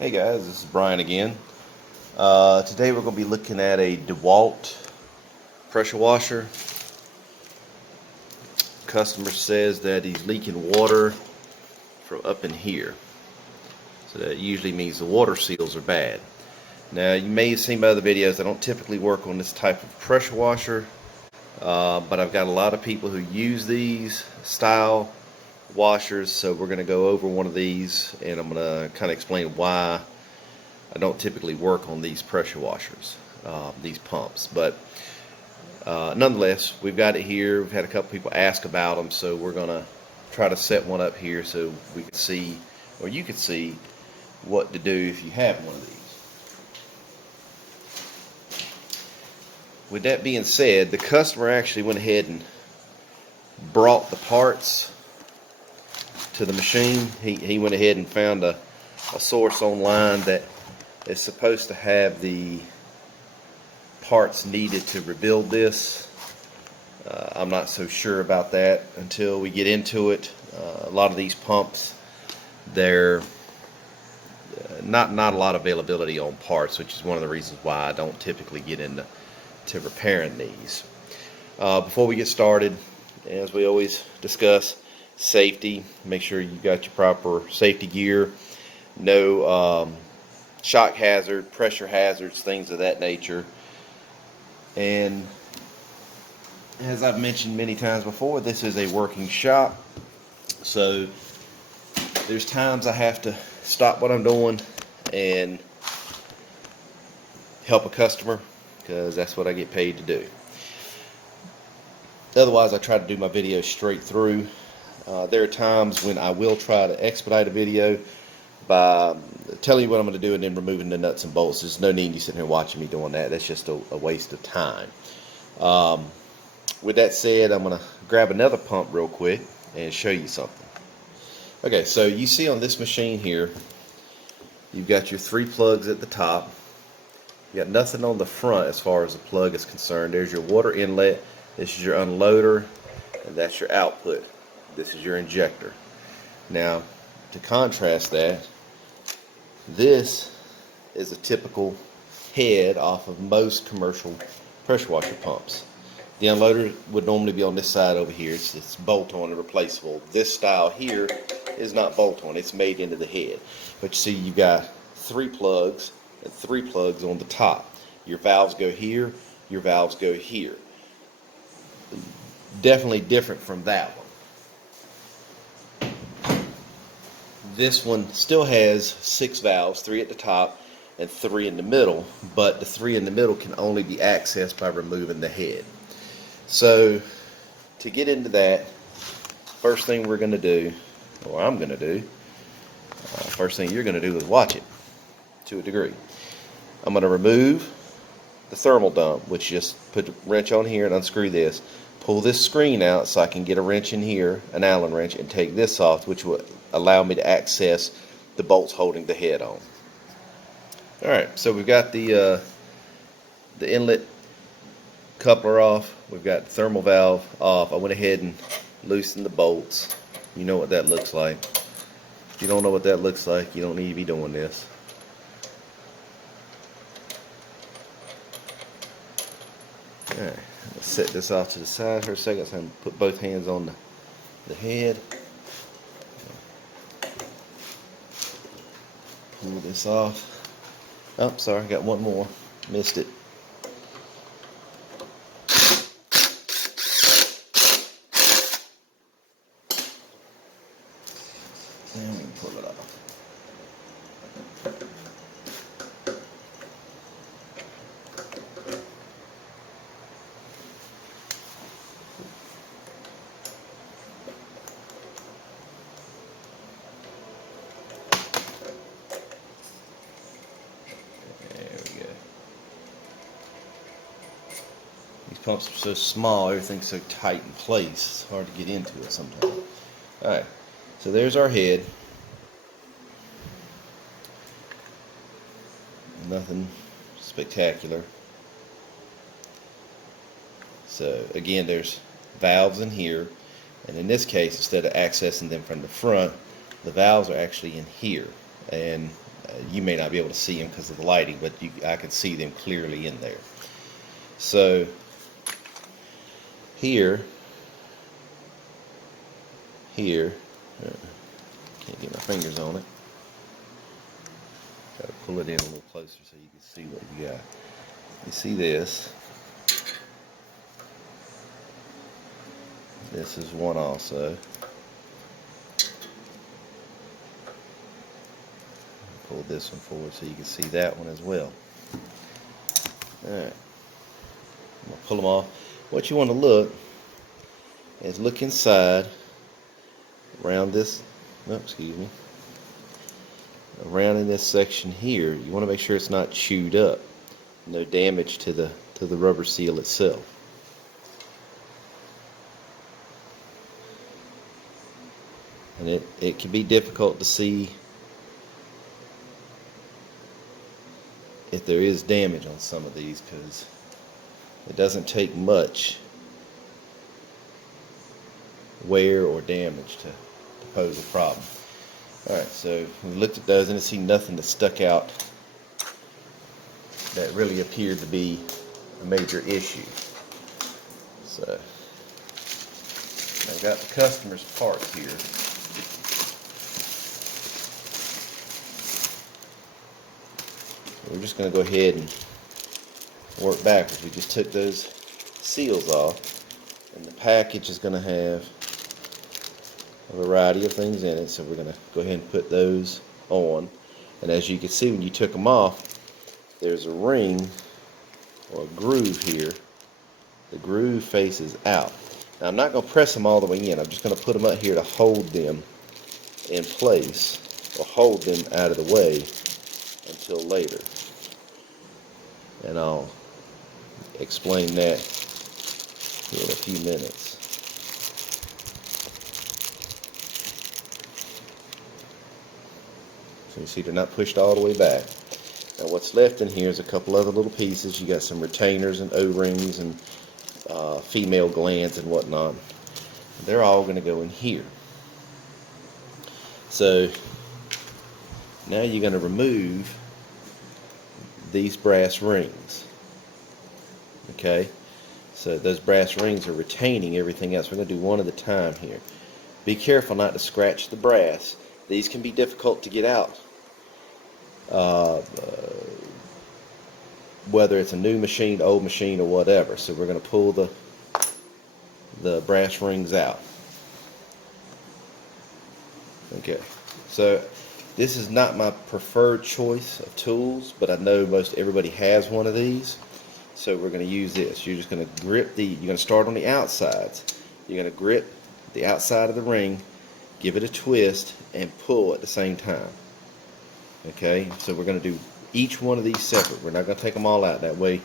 Hey guys, this is Brian again. Today we're going to be looking at a Dewalt pressure washer. Customer says that he's leaking water from up in here. So that usually means the water seals are bad. Now you may have seen by other videos, I don't typically work on this type of pressure washer, but I've got a lot of people who use these style washers, so we're going to go over one of these and I'm going to kind of explain why I don't typically work on these pressure washers, these pumps, but nonetheless, we've got it here. We've had a couple people ask about them, so we're going to try to set one up here so we can see, or you can see, what to do if you have one of these. With that being said, the customer actually went ahead and brought the parts to the machine. He went ahead and found a source online that is supposed to have the parts needed to rebuild this. I'm not so sure about that until we get into it. A lot of these pumps, they're not a lot of availability on parts, which is one of the reasons why I don't typically get into repairing these. Before we get started, as we always discuss, safety. Make sure you got your proper safety gear. No shock hazard, pressure hazards, things of that nature. And as I've mentioned many times before, this is a working shop, so there's times I have to stop what I'm doing and help a customer, because that's what I get paid to do. Otherwise, I try to do my videos straight through. There are times when I will try to expedite a video by telling you what I'm going to do and then removing the nuts and bolts. There's no need you sitting here watching me doing that. That's just a waste of time. With that said, I'm going to grab another pump real quick and show you something. Okay, so you see on this machine here, you've got your 3 plugs at the top. You got nothing on the front as far as the plug is concerned. There's your water inlet. This is your unloader, and that's your output. This is your injector. Now, to contrast that, this is a typical head off of most commercial pressure washer pumps. The unloader would normally be on this side over here. It's bolt-on and replaceable. This style here is not bolt-on. It's made into the head. But you see, you've got 3 plugs and 3 plugs on the top. Your valves go here. Your valves go here. Definitely different from that one. This one still has 6 valves, 3 at the top and 3 in the middle, but the 3 in the middle can only be accessed by removing the head. So to get into that, first thing we're going to do, or I'm going to do, first thing you're going to do is watch it to a degree. I'm going to remove the thermal dump, which just put the wrench on here and unscrew this. Pull this screen out so I can get a wrench in here, an Allen wrench, and take this off, which will allow me to access the bolts holding the head on. Alright, so we've got the inlet coupler off. We've got the thermal valve off. I went ahead and loosened the bolts. You know what that looks like. If you don't know what that looks like, you don't need to be doing this. Alright, let's set this off to the side for a second so I can put both hands on the head. Pull this off. Oh, sorry, got one more. Missed it. And we can pull it off. These pumps are so small, everything's so tight in place, it's hard to get into it sometimes. Alright, so there's our head. Nothing spectacular. So again, there's valves in here, and in this case, instead of accessing them from the front, the valves are actually in here. And You may not be able to see them because of the lighting, but I can see them clearly in there. So here, can't get my fingers on it. Got to pull it in a little closer so you can see what you got. You see this? This is one also. Pull this one forward so you can see that one as well. Alright. I'm going to pull them off. What you want to look is look inside around this, around in this section here. You want to make sure it's not chewed up. No damage to the rubber seal itself. And it can be difficult to see if there is damage on some of these, because it doesn't take much wear or damage to pose a problem. Alright, so we looked at those and didn't see nothing that stuck out that really appeared to be a major issue. So I've got the customer's parts here. We're just going to go ahead and work backwards. We just took those seals off, and the package is going to have a variety of things in it, so we're going to go ahead and put those on. And as you can see, when you took them off, there's a ring or a groove here. The groove faces out. Now I'm not going to press them all the way in. I'm just going to put them up here to hold them in place, or hold them out of the way until later. And I'll explain that here in a few minutes. So you see they're not pushed all the way back. Now what's left in here is a couple other little pieces. You got some retainers and O-rings and female glands and whatnot. They're all going to go in here. So now you're going to remove these brass rings. Okay, so those brass rings are retaining everything else. We're going to do one at a time here. Be careful not to scratch the brass. These can be difficult to get out, whether it's a new machine, old machine, or whatever. So we're going to pull the brass rings out. Okay, so this is not my preferred choice of tools, but I know most everybody has one of these. So we're going to use this. You're just going to grip you're going to start on the outsides. You're going to grip the outside of the ring, give it a twist, and pull at the same time. Okay, so we're going to do each one of these separate. We're not going to take them all out. That way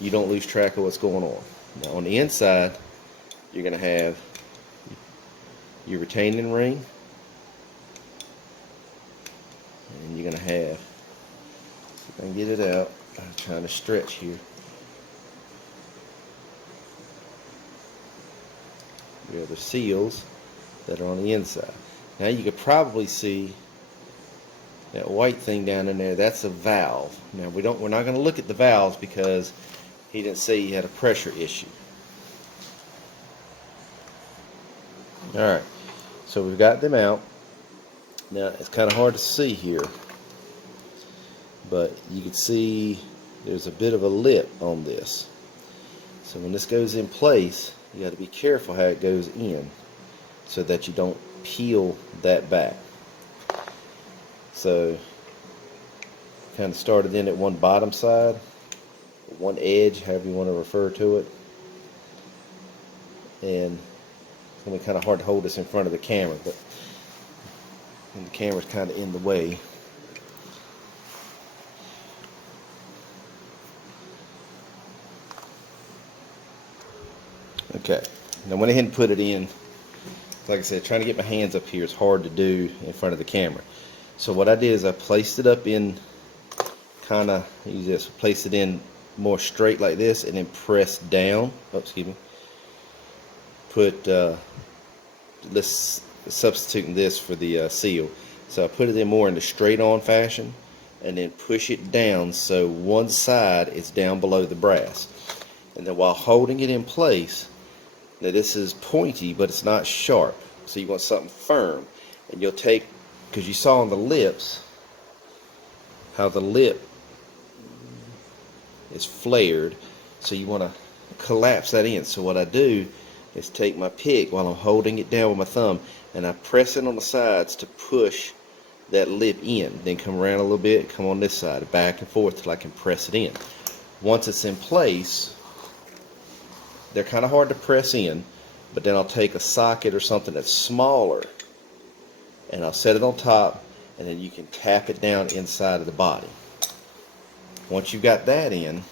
you don't lose track of what's going on. Now on the inside, you're going to have your retaining ring, and you're going to have, if I can get it out, I'm trying to stretch here. You have the seals that are on the inside. Now you could probably see that white thing down in there. That's a valve. Now we're not going to look at the valves because he didn't say he had a pressure issue. Alright, so we've got them out. Now it's kind of hard to see here, but you can see there's a bit of a lip on this. So when this goes in place, you got to be careful how it goes in so that you don't peel that back. So kind of started in at one bottom side, one edge, however you want to refer to it. And it's going to be kind of hard to hold this in front of the camera, but the camera's kind of in the way. Okay, now I went ahead and put it in. Like I said, trying to get my hands up here is hard to do in front of the camera. So what I did is I placed it up in, kind of use this, place it in more straight like this, and then press down. Oh, excuse me. Put let's substituting this for the seal. So I put it in more in the straight on fashion, and then push it down so one side is down below the brass. And then while holding it in place, now this is pointy but it's not sharp, so you want something firm. And you'll take, because you saw on the lips how the lip is flared, so you want to collapse that in. So what I do is take my pick while I'm holding it down with my thumb, and I press it on the sides to push that lip in. Then come around a little bit, come on this side, back and forth till I can press it in. Once it's in place, they're kind of hard to press in, but then I'll take a socket or something that's smaller and I'll set it on top, and then you can tap it down inside of the body. Once you've got that in,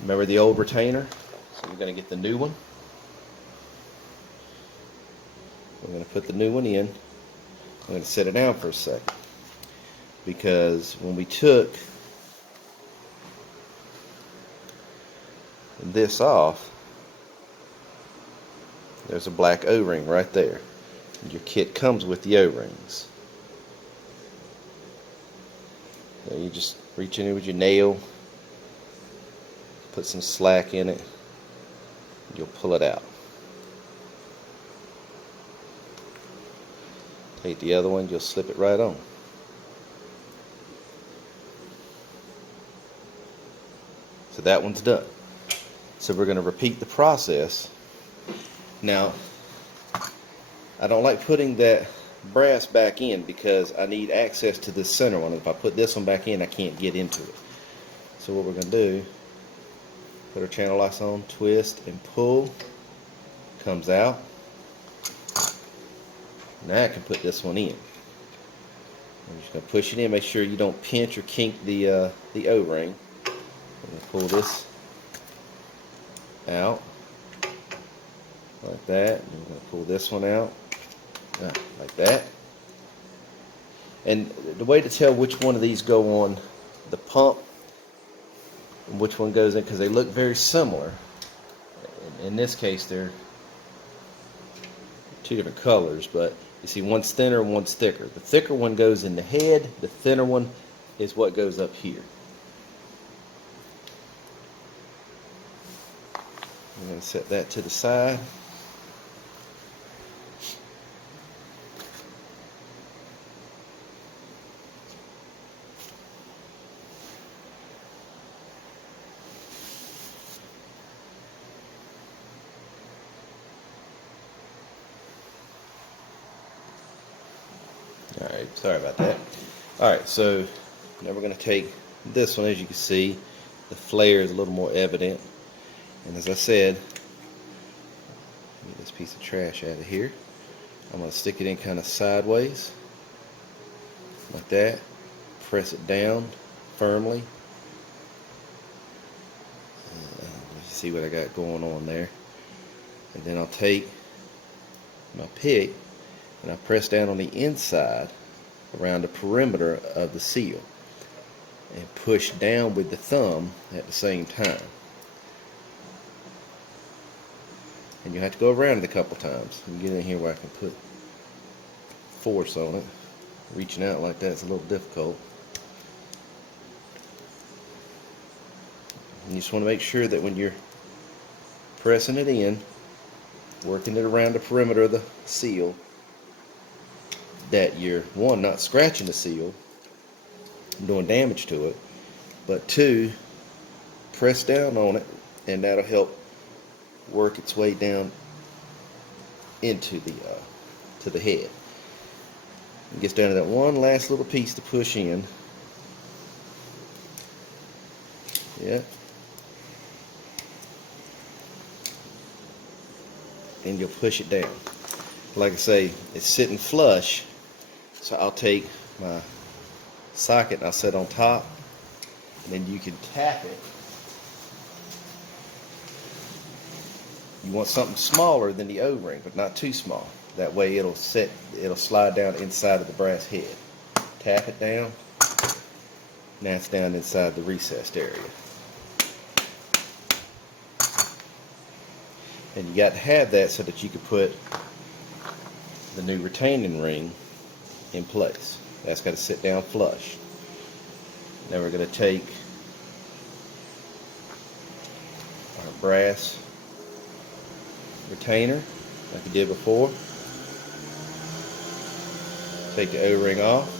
remember the old retainer? So we're going to get the new one. We're going to put the new one in. I'm going to set it down for a second, because when we took this off, there's a black O-ring right there. Your kit comes with the O-rings. Now you just reach in there with your nail, put some slack in it, you'll pull it out. Take the other one, you'll slip it right on. So that one's done. So we're going to repeat the process. Now, I don't like putting that brass back in because I need access to this center one. If I put this one back in, I can't get into it. So what we're going to do, put our channel locks on, twist and pull, comes out. Now I can put this one in. I'm just going to push it in, make sure you don't pinch or kink the O-ring. I'm going to pull this out like that. I'm going to pull this one out like that. And the way to tell which one of these go on the pump and which one goes in, because they look very similar. In this case, they're two different colors, but you see one's thinner and one's thicker. The thicker one goes in the head, the thinner one is what goes up here. I'm going to set that to the side. Alright, sorry about that. Alright, so now we're going to take this one. As you can see, the flare is a little more evident. And as I said, get this piece of trash out of here. I'm going to stick it in kind of sideways, like that. Press it down firmly. Let's see what I got going on there. And then I'll take my pick and I press down on the inside around the perimeter of the seal and push down with the thumb at the same time. And you have to go around it a couple times and get in here where I can put force on it. Reaching out like that is a little difficult. And you just want to make sure that when you're pressing it in, working it around the perimeter of the seal, that you're, one, not scratching the seal, doing damage to it, but two, press down on it, and that'll help work its way down into the to the head. It gets down to that one last little piece to push in. Yeah. And you'll push it down. Like I say, it's sitting flush, so I'll take my socket and I'll set on top, and then you can tap it. You want something smaller than the O-ring, but not too small. That way it'll slide down inside of the brass head. Tap it down. Now it's down inside the recessed area. And you got to have that so that you can put the new retaining ring in place. That's got to sit down flush. Now we're going to take our brass retainer like we did before. Take the O-ring off.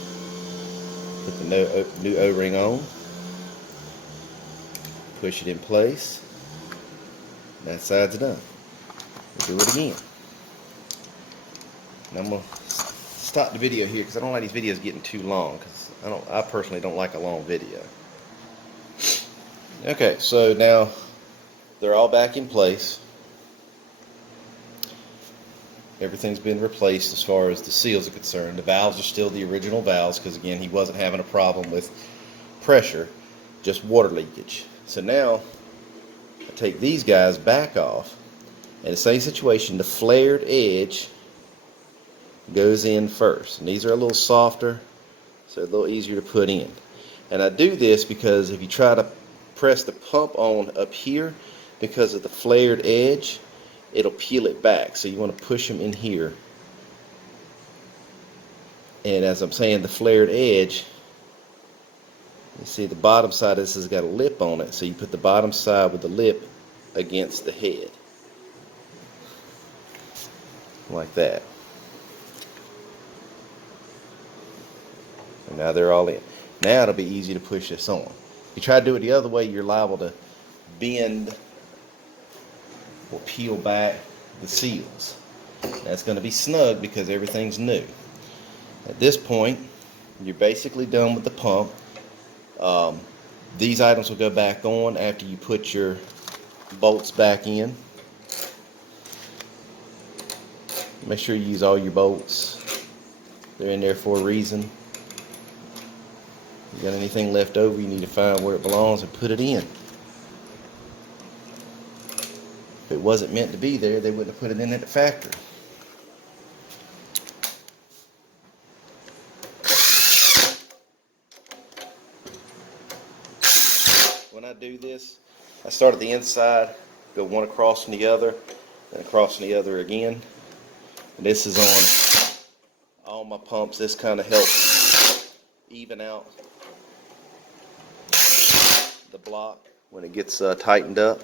Put the new O-ring on. Push it in place. That side's done. We'll do it again. And I'm going to stop the video here because I don't like these videos getting too long, because I personally don't like a long video. Okay, so now they're all back in place. Everything's been replaced as far as the seals are concerned. The valves are still the original valves because, again, he wasn't having a problem with pressure, just water leakage. So now I take these guys back off, and the same situation, the flared edge goes in first. And these are a little softer, so a little easier to put in. And I do this because if you try to press the pump on up here, because of the flared edge, it'll peel it back. So you want to push them in here. And as I'm saying, the flared edge, you see the bottom side of this has got a lip on it, so you put the bottom side with the lip against the head. Like that. And now they're all in. Now it'll be easy to push this on. If you try to do it the other way, you're liable to bend or peel back the seals. That's going to be snug because everything's new. At this point, you're basically done with the pump. These items will go back on after you put your bolts back in. Make sure you use all your bolts. They're in there for a reason. If you got anything left over, you need to find where it belongs and put it in. If it wasn't meant to be there, they wouldn't have put it in at the factory. When I do this, I start at the inside, go one across from the other, then across from the other again. And this is on all my pumps. This kind of helps even out the block when it gets tightened up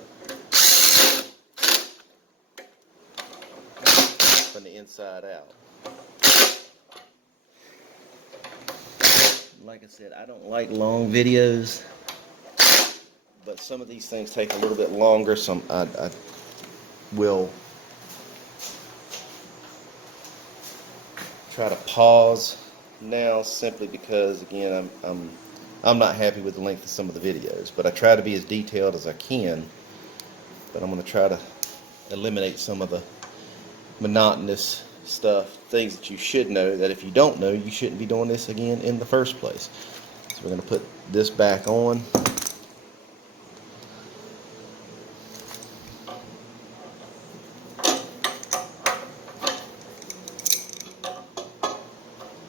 from the inside out. Like I said, I don't like long videos, but some of these things take a little bit longer, so I will try to pause now, simply because, again, I'm not happy with the length of some of the videos, but I try to be as detailed as I can. But I'm going to try to eliminate some of the monotonous stuff, things that you should know, that if you don't know, you shouldn't be doing this again in the first place. So we're going to put this back on.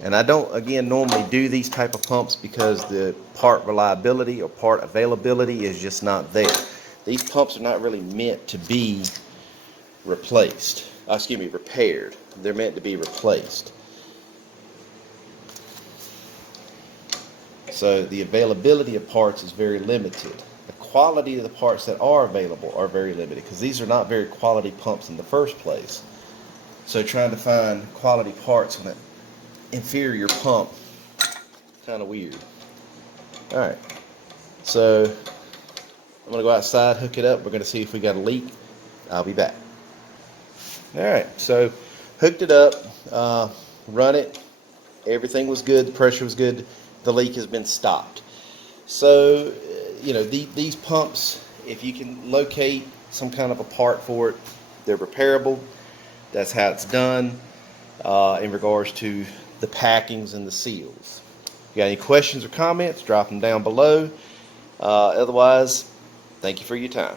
And I don't, again, normally do these type of pumps because the part reliability or part availability is just not there. These pumps are not really meant to be replaced. Repaired. They're meant to be replaced. So the availability of parts is very limited. The quality of the parts that are available are very limited because these are not very quality pumps in the first place. So trying to find quality parts on it, inferior pump, kind of weird. Alright, so I'm going to go outside, hook it up. We're going to see if we got a leak. I'll be back. Alright, so hooked it up, run it, everything was good, the pressure was good, the leak has been stopped. So, you know, these pumps, if you can locate some kind of a part for it, they're repairable. That's how it's done in regards to the packings and the seals. If you got any questions or comments, drop them down below. Otherwise, thank you for your time.